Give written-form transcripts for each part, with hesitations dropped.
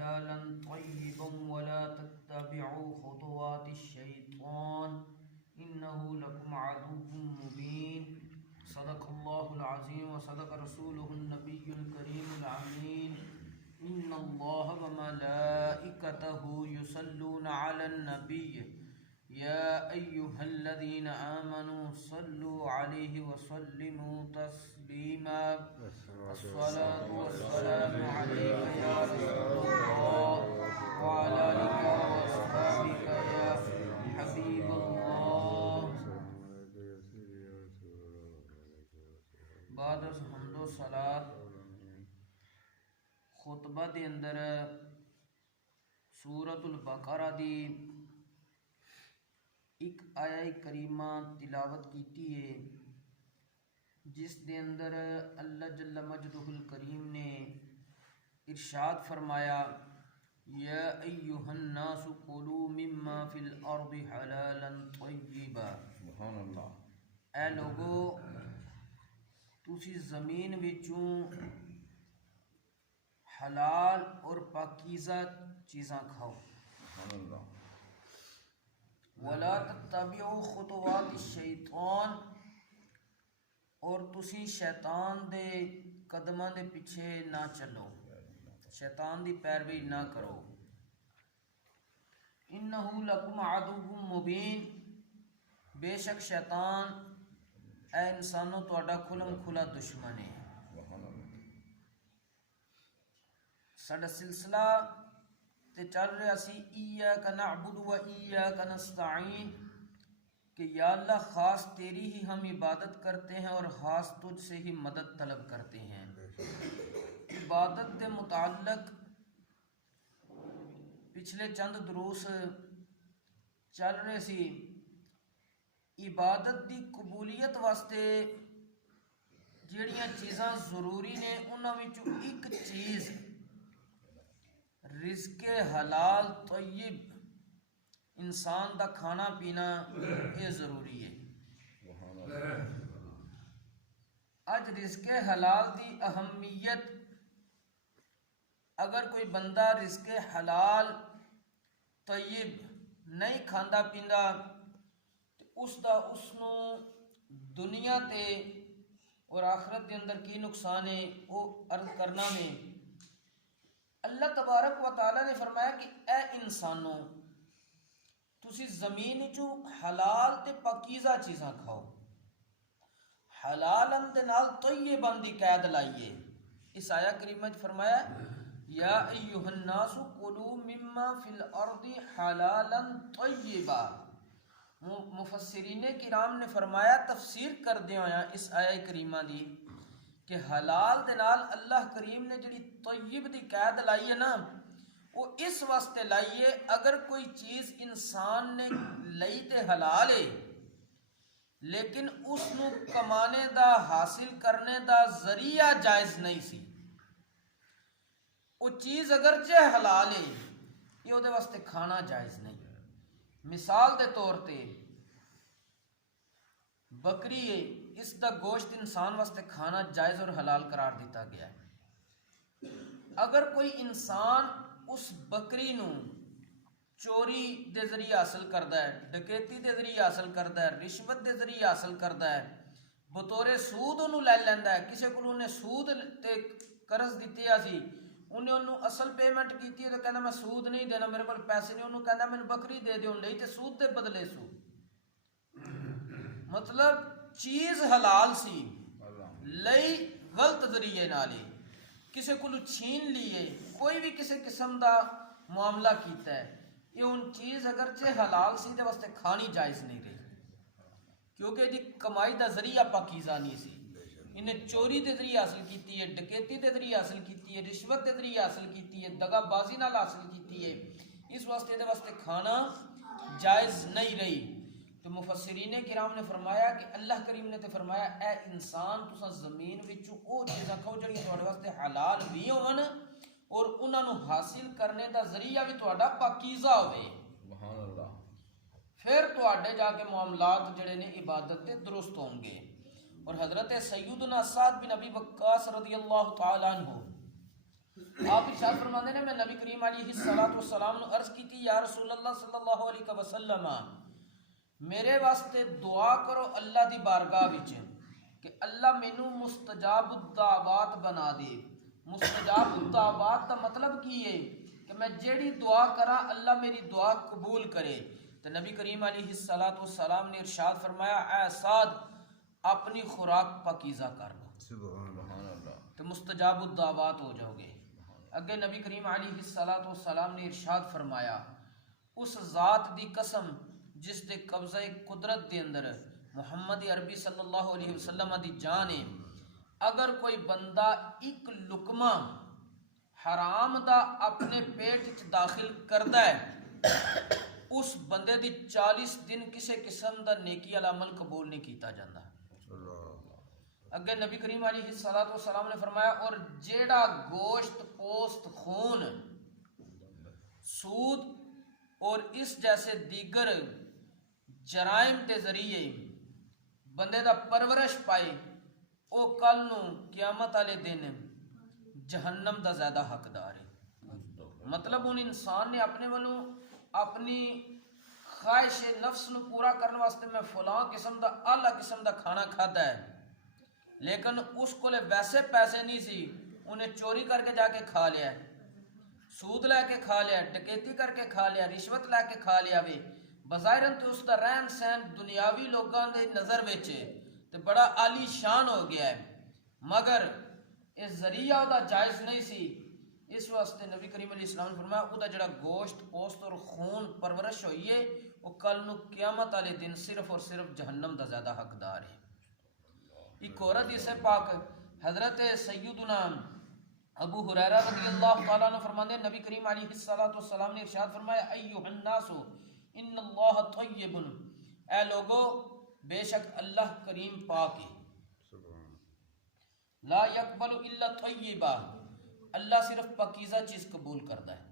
حلالا طيبا ولا تتبعوا خطوات الشيطان إنه لكم عدو مبين صدق الله العظيم وصدق رسوله النبي الكريم الأمين إن الله وملائكته يصلون على النبي يا أيها الذين آمنوا صلوا عليه وسلموا تسليما الصلاة والسلام عليك يا رسول الله وعلى آلك وأصحابك يا حبيب الله. بعد از حمد و صلاة خطبہ دے اندر سورۃ البقرہ دی ایک آیہ کریمہ تلاوت کیتی ہے جس دے اندر اللہ جل مجدہ الکریم نے ارشاد فرمایا یا ایہا الناس کلوا مما فی الارض حلالا طیبا. سبحان اللہ. اے لوگو تسی زمین وچوں حلال اور پاکیزہ چیزاں کھاؤ. سبحان اللہ. وَلَا تَتَّبِعُوا خُطُوَاتِ الشَّيْطَانِ اور تسی شیطان دے قدماں دے پیچھے نہ چلو، شیطان دی پیروی نہ کرو. اِنَّهُ لَكُمْ عَدُوٌّ مُبِينٌ بے شک شیطان اے انسانوں تہاڈا کھلم کھلا دشمن ہے. ساڈا سلسلہ تے چل رہا سی ایاک نعبد و ایاک نستعین کہ یا اللہ خاص تیری ہی ہم عبادت کرتے ہیں اور خاص تجھ سے ہی مدد طلب کرتے ہیں. عبادت کے متعلق پچھلے چند دروس چل رہے سی. عبادت دی قبولیت واسطے جڑیاں چیزاں ضروری نے انہاں وچوں ایک چیز رزق حلال طیب انسان دا کھانا پینا یہ ضروری ہے. اج رزق حلال دی اہمیت اگر کوئی بندہ رزق حلال طیب نہیں کھاندا پیندا تو اس نو دنیا تے اور آخرت دے اندر کی نقصان ہے وہ عرض کرنا میں. اللہ تبارک و تعالی نے فرمایا کہ اے انسانوں تسی زمین چو حلال تے پاکیزہ چیزاں کھاؤ. حلالن دے نال طیباً دی قید لائیے. اس آیہ کریمہ وچ فرمایا یا ایہا الناس کلوا مما فی الارض حلالا طیبا. مفسرین کرام نے فرمایا تفسیر کردے ہویا اس آیہ کریمہ دی کہ حلال دے نال اللہ کریم نے جڑی طیب دی قید لائی ہے نا وہ اس واسطے لائی ہے اگر کوئی چیز انسان نے لئی تے حلال ہے لیکن اس نو کمانے دا حاصل کرنے دا ذریعہ جائز نہیں سی وہ چیز اگرچہ حلال ہے یہ وہ دے واسطے کھانا جائز نہیں. مثال دے طور تے بکری ہے اس دا گوشت انسان واسطے کھانا جائز اور حلال قرار دیتا گیا ہے. اگر کوئی انسان اس بکری نو چوری دے ذریعے حاصل کردا ہے ڈکیتی دے ذریعے حاصل کردا ہے رشوت دے ذریعے حاصل کردا ہے بطور سود انہوں لے لیندا ہے کسے کو نے سود تے قرض دیتی سی انہیں انہوں اصل پیمنٹ کیتی ہے تو کہنا میں سود نہیں دینا میرے کو پیسے نہیں انہوں کہنا میں بکری دے دیوں لئی تے سود دے بدلے سود مطلب چیز حلال سی لئی غلط ذریعے نالی کسے کو چھین لیے کوئی بھی کسی قسم دا معاملہ کیتا ہے یہ ان چیز اگرچہ حلال سی دے واسطے کھانی جائز نہیں رہی کیونکہ دی کمائی دا ذریعہ پاکیزہ نہیں سی. انہیں چوری دے ذریعے حاصل کیتی ہے ڈکیتی دے ذریعے حاصل کیتی ہے رشوت دے ذریعے حاصل کیتی ہے دغا بازی نال حاصل کیتی ہے اس واسطے دے واسطے کھانا جائز نہیں رہی. تو مفسرین کرام نے فرمایا کہ اللہ کریم نے تے فرمایا اے انسان تساں زمین وچوں او چیزاں کھاؤ جڑیاں تہاڈے واسطے حلال بھی ہون اور انہاں نو حاصل کرنے دا ذریعہ بھی تہاڈا پاکیزہ ہوئے. سبحان اللہ. پھر تہاڈے جا کے معاملات جڑے نے عبادت تے درست ہوں گے. اور حضرت سیدنا سعد بن ابی وقاص رضی اللہ تعالی عنہ آپ ارشاد فرماندے نے میں نبی کریم علیہ الصلوۃ والسلام نو عرض کی تھی یا رسول اللہ صلی اللہ علیہ وسلم میرے واسطے دعا کرو اللہ دی بارگاہ وچ کہ اللہ مینوں مستجاب الدعوات بنا دے. مستجاب الدعوات کا مطلب کی ہے کہ میں جیڑی دعا کراں اللہ میری دعا قبول کرے. تو نبی کریم علیہ الصلوۃ والسلام نے ارشاد فرمایا اے سعد اپنی خوراک پاکیزہ کر لو سبحان اللہ تو مستجاب الدعوات ہو جاؤ گے. اگے نبی کریم علیہ الصلوۃ والسلام نے ارشاد فرمایا اس ذات دی قسم جس دے قبضہ قدرت دے اندر محمد عربی صلی اللہ علیہ وسلم دی جان ہے، اگر کوئی بندہ ایک لقمہ حرام دا اپنے پیٹ وچ داخل کردا ہے اس بندے دی 40 دن کسے قسم دا نیکی والا عمل قبول نہیں کیتا جاندا. اگے نبی کریم علیہ الصلوۃ والسلام نے فرمایا اور جیڑا گوشت پوست خون سود اور اس جیسے دیگر جرائم کے ذریعے بندے دا پرورش پائے او کل نو قیامت والے دن جہنم دا زیادہ حقدار ہے. مطلب ان انسان نے اپنے والوں اپنی خواہش نفس نو پورا کرنے واسطے میں فلاں قسم دا اعلیٰ قسم دا کھانا کھادا ہے لیکن اس کو ویسے پیسے نہیں سی انہیں چوری کر کے جا کے کھا لیا ہے، سود لے کے کھا لیا، ڈکیتی کر کے کھا لیا، رشوت لے کے کھا لیا وے بظاہراً تو اس کا رہن سہن دنیاوی لوگوں دے نظر وچ تے بڑا عالی شان ہو گیا ہے مگر اس ذریعہ دا جائز نہیں سی. اس واسطے نبی کریم علیہ السلام نے فرمایا او دا جڑا گوشت پوست اور خون پرورش ہوئی ہے وہ کل نو قیامت والے دن صرف اور صرف جہنم دا زیادہ حقدار ہے. ایک اور حدیث پاک حضرت سیدنا ابو ہریرہ رضی اللہ تعالیٰ عنہ فرماتے ہیں نبی کریم علیہ الصلوۃ والسلام نے ارشاد فرمایا ایھا الناس ان اللہ طیب اے لوگو بے شک اللہ کریم پاک ہے لا یقبل الا طیبا اللہ صرف پاکیزہ چیز قبول کرتا ہے.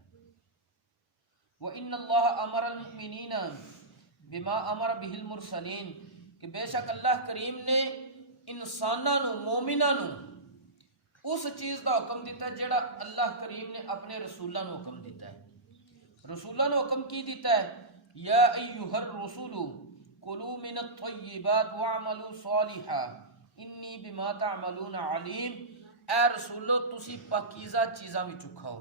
وان اللہ امر المؤمنین بما امر به المرسلین کہ بے شک اللہ کریم نے انساناں نو مومناں نو اس چیز کا حکم دیتا ہے جڑا اللہ کریم نے اپنے رسولاں نو حکم دیتا ہے. رسولاں نو حکم کی دیتا ہے یا ایھا الرسول کلوا من الطیبات واعملوا صالحا انی بما تعملون علیم. اے رسولو تسی پاکیزہ چیزاں وچوں کھاؤ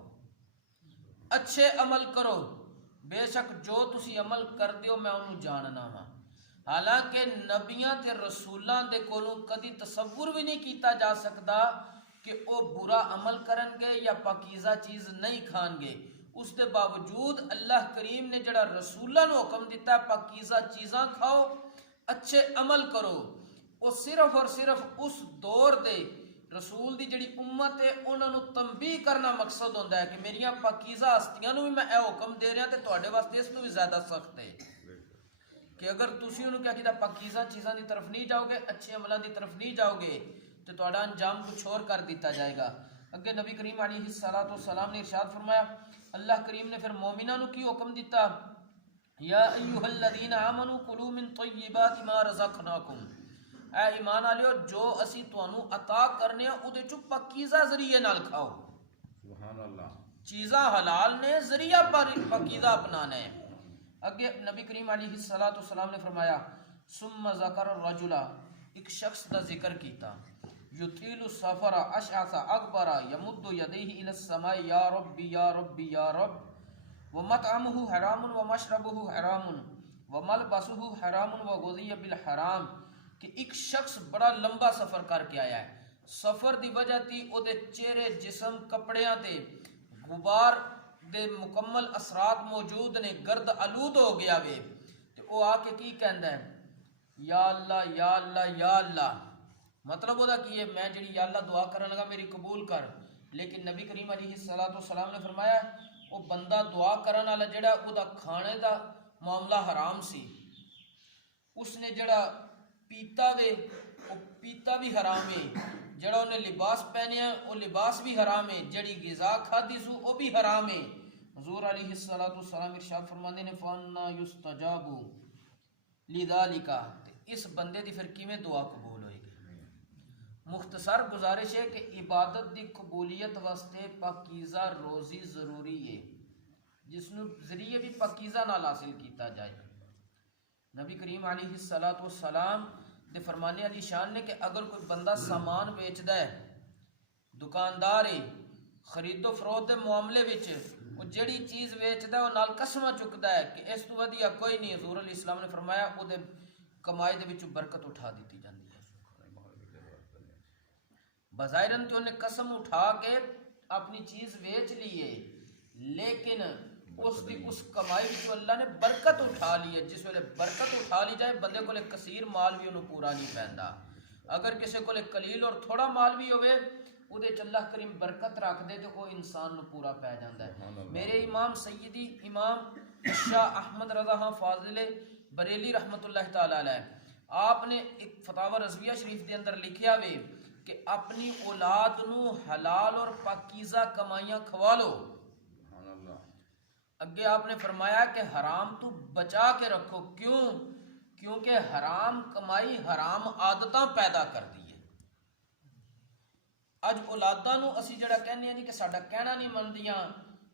اچھے عمل کرو بے شک جو تسی عمل کر دیو میں انہوں جاننا ہاں. حالانکہ نبیاں تے رسولاں دے کولوں کدی تصور بھی نہیں کیتا جا سکتا کہ او برا عمل کرن گے یا پاکیزہ چیز نہیں کھان گے. اس دے باوجود اللہ کریم نے جڑا رسولاں نو حکم دیتا ہے پاکیزہ چیزاں کھاؤ اچھے عمل کرو وہ صرف اور صرف اس دور دے رسول دی جڑی امت ہے انہاں نو تنبیہ کرنا مقصد ہوندا ہے کہ میریاں پاکیزہ ہستیاں نو بھی میں اے حکم دے رہا تے تواڈے واسطے اس تو بھی زیادہ سخت ہے کہ اگر تسی انہوں کیا کیتا پاکیزہ چیزاں دی طرف نہیں جاؤ گے اچھے عملاں دی طرف نہیں جاؤ گے تو تہاڈا انجام کچھ اور کر دیتا جائے گا. اگے نبی کریم علیہ الصلوۃ والسلام نے ارشاد فرمایا اللہ کریم نے پھر مومناں نو کی حکم دیتا یا ایھا الذین آمنوا کلوا من طیبات ما رزقناکم اے ایمان والےو جو اسی تانوں عطا کرنے ہیں او دے چوں پاکیزہ ذریعے نال کھاؤ. سبحان اللہ چیزاں حلال نے ذریعہ پر پاکیزہ اپنانا ہے. اگے نبی کریم علیہ الصلوۃ والسلام نے فرمایا ثم ذکر الرجل ایک شخص دا ذکر کیتا یطیل السفر اشعث اکبر یمد یدیہ الی السماء یا ربی یا ربی یا رب ومطعمہ حرام ومشربہ حرام وملبسہ حرام وغذی بالحرام کہ ایک شخص بڑا لمبا سفر کر کے آیا ہے. سفر دی وجہ تھی او دے چہرے جسم کپڑیاں تے غبار دے مکمل اثرات موجود نے گرد آلود ہو گیا وے تے او آ کے کی کہندا ہے یا اللہ یا اللہ یا اللہ. مطلب وہ کی ہے میں جڑی یا اللہ دعا کرنے لگا میری قبول کر. لیکن نبی کریم علیہ الصلوۃ والسلام نے فرمایا وہ بندہ دعا کرنے والا جڑا او دا کھانے دا معاملہ حرام سی اس نے جڑا پیتا وے وہ پیتا بھی حرام ہے جڑا انہیں لباس پہنے ہیں وہ لباس بھی حرام ہے جڑی غذا کھادی سو وہ بھی حرام ہے. حضور علیہ الصلوۃ والسلام ارشاد فرماندے نے فانا یستجاب لذالک اس بندے دی پھر کیویں دعا قبول ہوئے گی. مختصر گزارش ہے کہ عبادت دی قبولیت واسطے پاکیزہ روزی ضروری ہے، جس نو ذریعے بھی پاکیزہ نال حاصل کیتا جائے۔ نبی کریم علیہ الصلوۃ والسلام دے فرمانے علی شان نے کہ اگر کوئی بندہ سامان بیچدا ہے، دکاندار ہے، خرید و فروخت دے معاملے وچ وہ جڑی چیز ویچدا ہے وہ نال قسماں چکدا ہے کہ اس تو ودیا کوئی نہیں، حضور علیہ السلام نے فرمایا او دے کمائی دے وچوں برکت اٹھا دیتی جاندی ہے۔ بظاہراً تو انہیں قسم اٹھا کے اپنی چیز ویچ لی ہے، لیکن اس کمائی وچوں اللہ نے برکت اٹھا لی ہے۔ جس ویلے برکت اٹھا لی جائے بندے کو کثیر مال بھی انہوں پورا نہیں پیندا، اگر کسی کو قلیل اور تھوڑا مال بھی ہوئے وہ دے اللہ کریم برکت رکھ دے تو وہ انسان نو پورا پہ جاندہ ہے۔ میرے امام سیدی امام شاہ احمد رضا خان فاضل بریلی رحمت اللہ تعالی علیہ، آپ نے ایک فتاوی رضویہ شریف دے اندر لکھیا ہوئے کہ اپنی اولاد نو حلال اور پاکیزہ کمائیاں کھوالو۔ اگے آپ نے فرمایا کہ حرام تو بچا کے رکھو، کیوں؟ کیونکہ حرام کمائی حرام عادتاں پیدا کر دی ہے۔ اج اولاداں نو اسی جڑا کہنے ہیں کہ ساڈا کہنا نہیں مندیاں،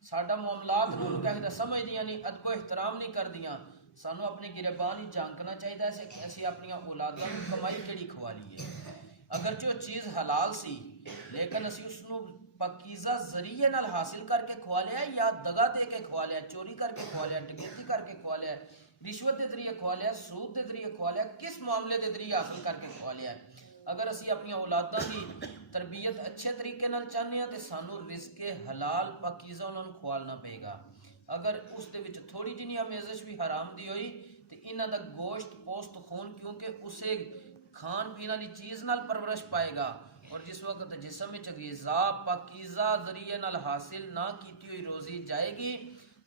ساڈا معاملات نو کہہ سمجھدیاں نہیں، ادب و احترام نہیں کردیاں، سانو اپنے گریبان ہی جھانکنا چاہیے کہ اسی اپنی اولاداں نو کمائی کیڑی کھوالی ہے۔ اگرچہ وہ چیز حلال سی لیکن اسی اس نو پاکیزہ ذریعے نال حاصل کر کے کھوا لیا، یا دگا دے کے کھوا لیا، چوری کر کے کھوا لیا، ڈکیتی کر کے کھوا لیا، رشوت دے ذریعے کھوا لیا، سود دے ذریعے کھوا لیا، کس معاملے دے ذریعے حاصل کر کے کھوا لیا ہے۔ اگر اسی اپنی اولاداں دی تربیت اچھے طریقے نال چاہنے ہیں تو سانو رزق حلال پاکیزہ انہوں کھوالنا پے گا۔ اگر اس دے وچ تھوڑی جنی آمیزش بھی حرام دی ہوئی تو انہاں دا گوشت پوست خون کیونکہ اسے کھان پین والی چیز نال پرورش پائے گا، اور جس وقت جسم وچ غذا پاکیزہ ذریعے نال حاصل نہ کیتی ہوئی روزی جائے گی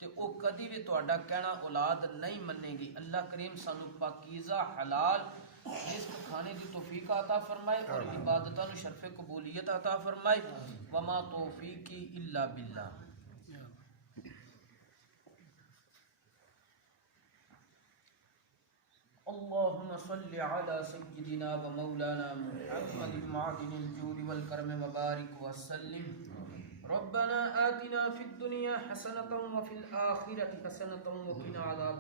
تو وہ کدی بھی تہاڈا کہنا اولاد نہیں منے گی۔ اللہ کریم سانو پاکیزہ حلال رزق کھانے دی توفیق عطا فرمائے اور عبادتاں نو شرف قبولیت عطا فرمائے۔ وما توفیقی الا باللہ۔ اللهم صل على سيدنا ومولانا محمد معدن الجود والكرم وبارك وسلم۔ ربنا آتنا في الدنيا حسنة وفي الآخرة حسنة وقنا عذاب